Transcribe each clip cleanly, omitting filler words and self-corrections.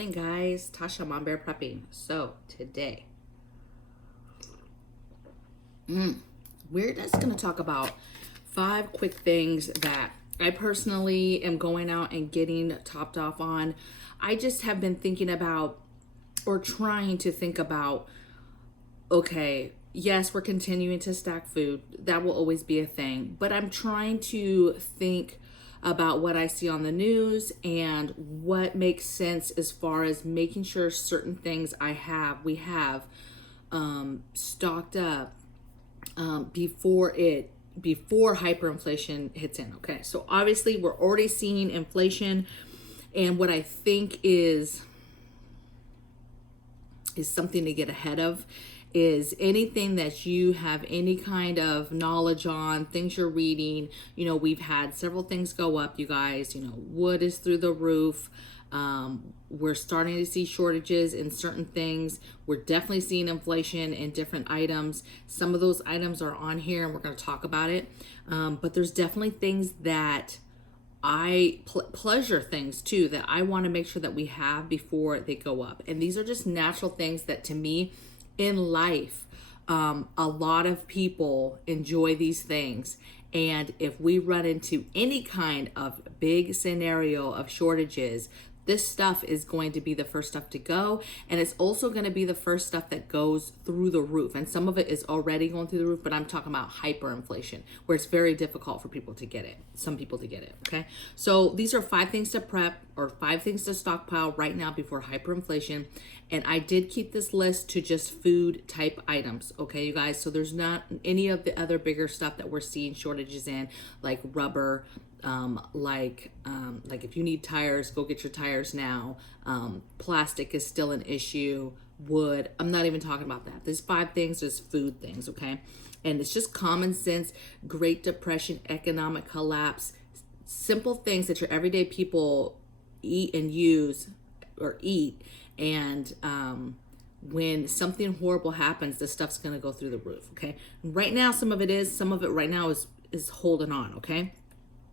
morning, guys. Tasha, MAMABEAR Prepping. So today, we're just going to talk about 5 quick things that I personally am going out and getting topped off on. I just have been thinking about, or trying to think about, okay, yes, we're continuing to stack food. That will always be a thing. But I'm trying to think about what I see on the news and what makes sense as far as making sure certain things we have stocked up before hyperinflation hits in. Okay, so obviously we're already seeing inflation, and what I think is something to get ahead of is anything that you have any kind of knowledge on, things you're reading. You know, we've had several things go up, you guys. You know, wood is through the roof. We're starting to see shortages in certain things. We're definitely seeing inflation in different items. Some of those items are on here and we're going to talk about it. But there's definitely things that pleasure things too that I want to make sure that we have before they go up. And these are just natural things that, to me, in life, a lot of people enjoy these things. And if we run into any kind of big scenario of shortages, this stuff is going to be the first stuff to go. And it's also going to be the first stuff that goes through the roof. And some of it is already going through the roof, but I'm talking about hyperinflation, where it's very difficult for people to get it, some people to get it, okay? So these are 5 things to prep, or 5 things to stockpile right now before hyperinflation. And I did keep this list to just food type items, okay, you guys? So there's not any of the other bigger stuff that we're seeing shortages in, like rubber, like if you need tires, go get your tires now. Plastic is still an issue. Wood, I'm not even talking about that. There's 5 things, there's food things, okay? And it's just common sense, Great Depression, economic collapse, simple things that your everyday people eat and use or eat. And when something horrible happens, this stuff's going to go through the roof, okay? Right now, some of it right now is holding on, okay?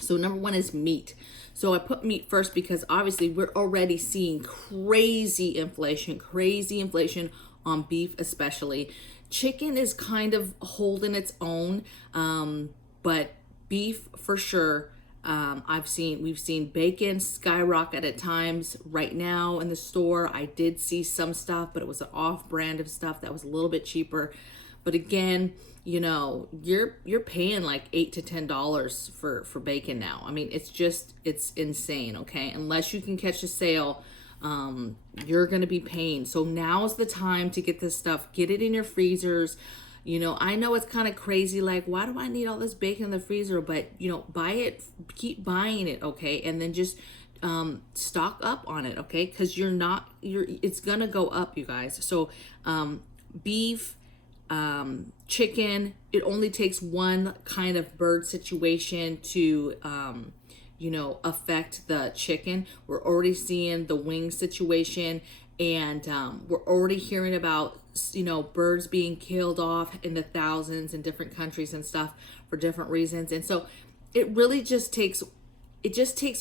So number 1 is meat. So I put meat first because obviously we're already seeing crazy inflation on beef especially. Chicken is kind of holding its own, but beef for sure. We've seen bacon skyrocket at times right now in the store. I did see some stuff, but it was an off-brand of stuff that was a little bit cheaper. But again, you know, you're paying like $8 to $10 for bacon now. I mean, it's insane, okay? Unless you can catch a sale, you're gonna be paying. So now is the time to get this stuff. Get it in your freezers. You know, I know it's kind of crazy, like, why do I need all this bacon in the freezer? But, you know, buy it, keep buying it, okay? And then just stock up on it, okay? Because it's gonna go up, you guys. So beef, chicken, it only takes one kind of bird situation to you know, affect the chicken. We're already seeing the wing situation, and we're already hearing about, you know, birds being killed off in the thousands in different countries and stuff for different reasons. And so it really just takes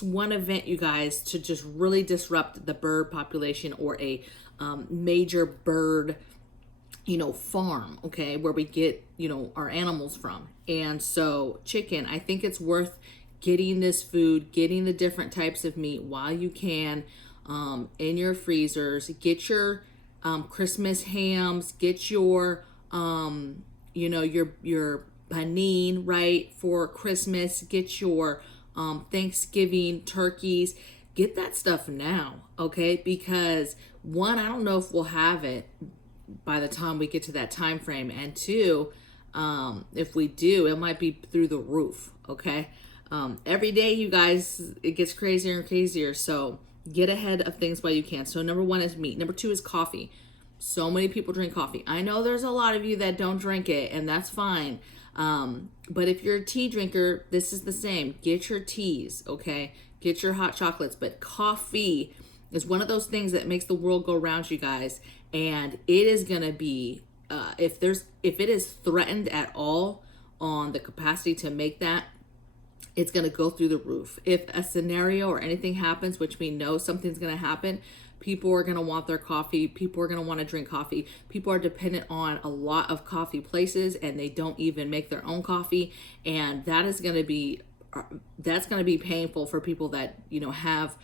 one event, you guys, to just really disrupt the bird population, or a major bird, you know, farm, okay, where we get, you know, our animals from. And so chicken, I think it's worth getting this food, getting the different types of meat while you can, in your freezers. Get your Christmas hams, get your you know, your panini, right, for Christmas, get your Thanksgiving turkeys. Get that stuff now, okay? Because 1, I don't know if we'll have it by the time we get to that time frame, and 2, if we do, it might be through the roof, okay? Every day, you guys, it gets crazier and crazier. So get ahead of things while you can. So number 1 is meat. Number 2 is coffee. So many people drink coffee. I know there's a lot of you that don't drink it, and that's fine. But if you're a tea drinker, this is the same. Get your teas, okay? Get your hot chocolates. But coffee is one of those things that makes the world go round, you guys. And it is going to be, if it is threatened at all on the capacity to make that, it's going to go through the roof. If a scenario or anything happens, which we know something's going to happen, People are going to want their coffee. People are going to want to drink coffee. People are dependent on a lot of coffee places, and they don't even make their own coffee. And that's going to be painful for people that, you know, have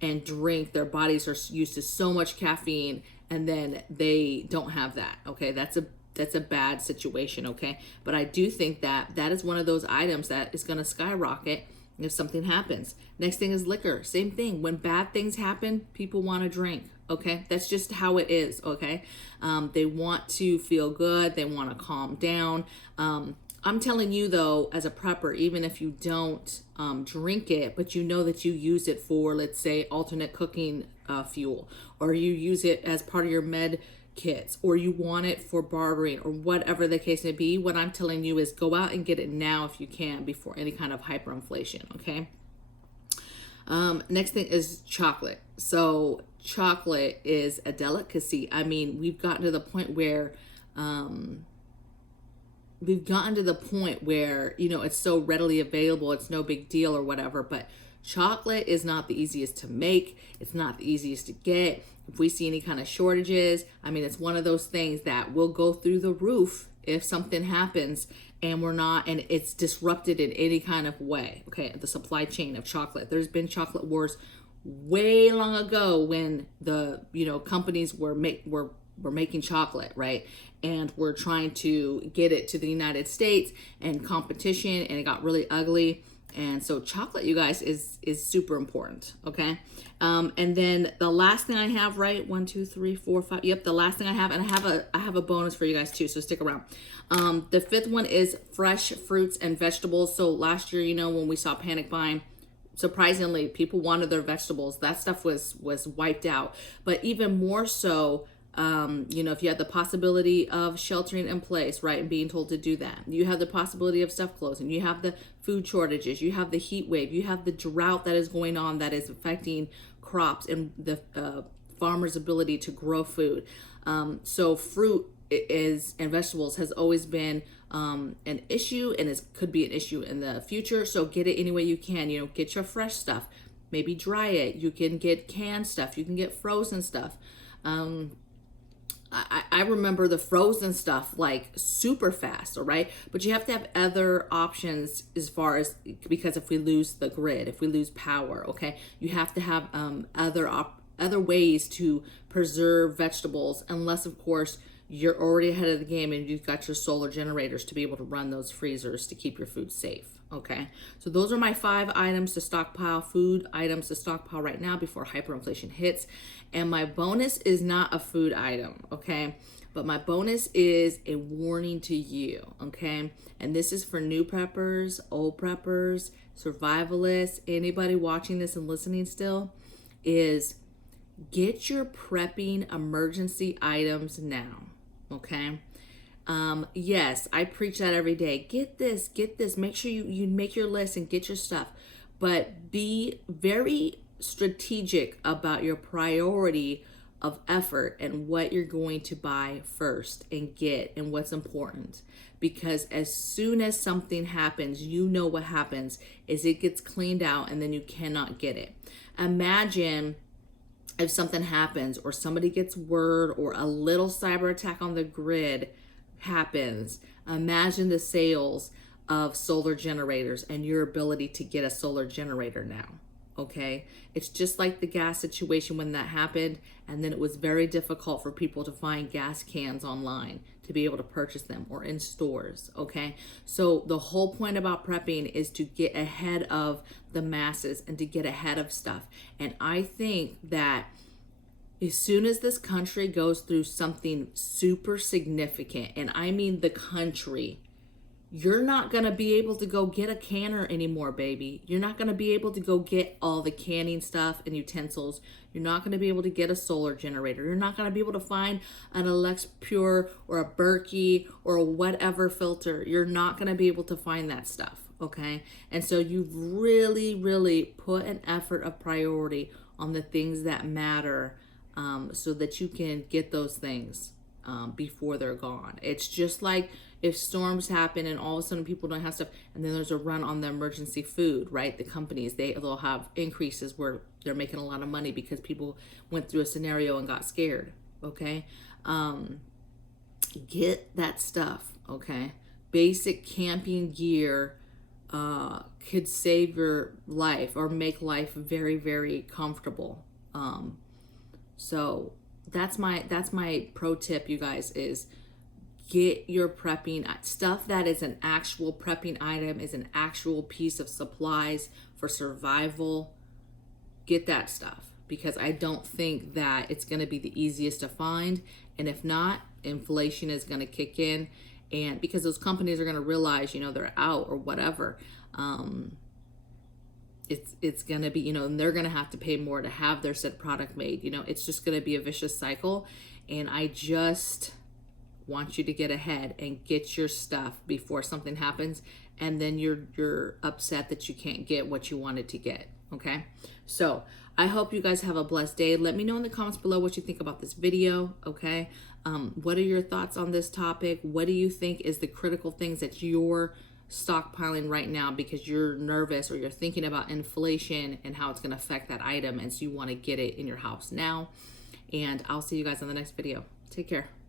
and drink. Their bodies are used to so much caffeine, and then they don't have that. Okay, that's a bad situation. Okay, but I do think that is one of those items that is going to skyrocket if something happens. Next thing is liquor. Same thing. When bad things happen, people want to drink. Okay, that's just how it is. Okay, they want to feel good. They want to calm down. I'm telling you though, as a prepper, even if you don't drink it, but you know that you use it for, let's say, alternate cooking fuel, or you use it as part of your med kits, or you want it for bartering, or whatever the case may be, what I'm telling you is go out and get it now if you can, before any kind of hyperinflation. Okay. Next thing is chocolate. So chocolate is a delicacy. I mean, we've gotten to the point where you know, it's so readily available, it's no big deal or whatever, but chocolate is not the easiest to make. It's not the easiest to get. If we see any kind of shortages, I mean, it's one of those things that will go through the roof if something happens and it's disrupted in any kind of way. Okay, the supply chain of chocolate. There's been chocolate wars way long ago when the, you know, companies were making chocolate, right? And we're trying to get it to the United States, and competition, and it got really ugly. And so chocolate, you guys, is super important. Okay. And then the last thing I have, right? 1, 2, 3, 4, 5. Yep. The last thing I have, and I have a bonus for you guys too. So stick around. The fifth one is fresh fruits and vegetables. So last year, you know, when we saw panic buying, surprisingly, people wanted their vegetables. That stuff was wiped out. But even more so, you know, if you had the possibility of sheltering in place, right, and being told to do that, you have the possibility of stuff closing, you have the food shortages, you have the heat wave, you have the drought that is going on that is affecting crops and the farmers' ability to grow food. So fruit and vegetables has always been an issue, and could be an issue in the future. So get it any way you can. You know, get your fresh stuff, maybe dry it. You can get canned stuff, you can get frozen stuff. I remember the frozen stuff like super fast, all right? But you have to have other options as far as, because if we lose the grid, if we lose power, okay, you have to have other ways to preserve vegetables, unless of course you're already ahead of the game and you've got your solar generators to be able to run those freezers to keep your food safe. Okay, so those are my 5 items to stockpile, food items to stockpile right now before hyperinflation hits. And my bonus is not a food item, okay? But my bonus is a warning to you, okay? And this is for new preppers, old preppers, survivalists, anybody watching this and listening still, is get your prepping emergency items now, okay? Yes, I preach that every day. Get this. Make sure you make your list and get your stuff, but be very strategic about your priority of effort and what you're going to buy first and get and what's important. Because as soon as something happens, you know what happens is it gets cleaned out and then you cannot get it. Imagine if something happens or somebody gets word or a little cyber attack on the grid happens. Imagine the sales of solar generators and your ability to get a solar generator now. Okay, it's just like the gas situation when that happened, and then it was very difficult for people to find gas cans online to be able to purchase them, or in stores. Okay, so the whole point about prepping is to get ahead of the masses and to get ahead of stuff. And I think that as soon as this country goes through something super significant, and I mean the country, you're not going to be able to go get a canner anymore, baby. You're not going to be able to go get all the canning stuff and utensils. You're not going to be able to get a solar generator. You're not going to be able to find an Alex Pure or a Berkey or a whatever filter. You're not going to be able to find that stuff, okay? And so you've really, really put an effort of priority on the things that matter, so that you can get those things before they're gone. It's just like if storms happen and all of a sudden people don't have stuff, and then there's a run on the emergency food, right? The companies, they'll have increases where they're making a lot of money because people went through a scenario and got scared, okay? Get that stuff, okay? Basic camping gear could save your life or make life very, very comfortable. So that's my pro tip, you guys, is get your prepping stuff that is an actual prepping item, is an actual piece of supplies for survival. Get that stuff, because I don't think that it's going to be the easiest to find. And if not, inflation is going to kick in, and because those companies are going to realize, they're out or whatever, it's going to be, and they're going to have to pay more to have their said product made. It's just going to be a vicious cycle. And I just want you to get ahead and get your stuff before something happens, and then you're upset that you can't get what you wanted to get. Okay, so I hope you guys have a blessed day. Let me know in the comments below what you think about this video. Okay, what are your thoughts on this topic? What do you think is the critical things that you're stockpiling right now because you're nervous or you're thinking about inflation and how it's going to affect that item, and so you want to get it in your house now? And I'll see you guys in the next video. Take care.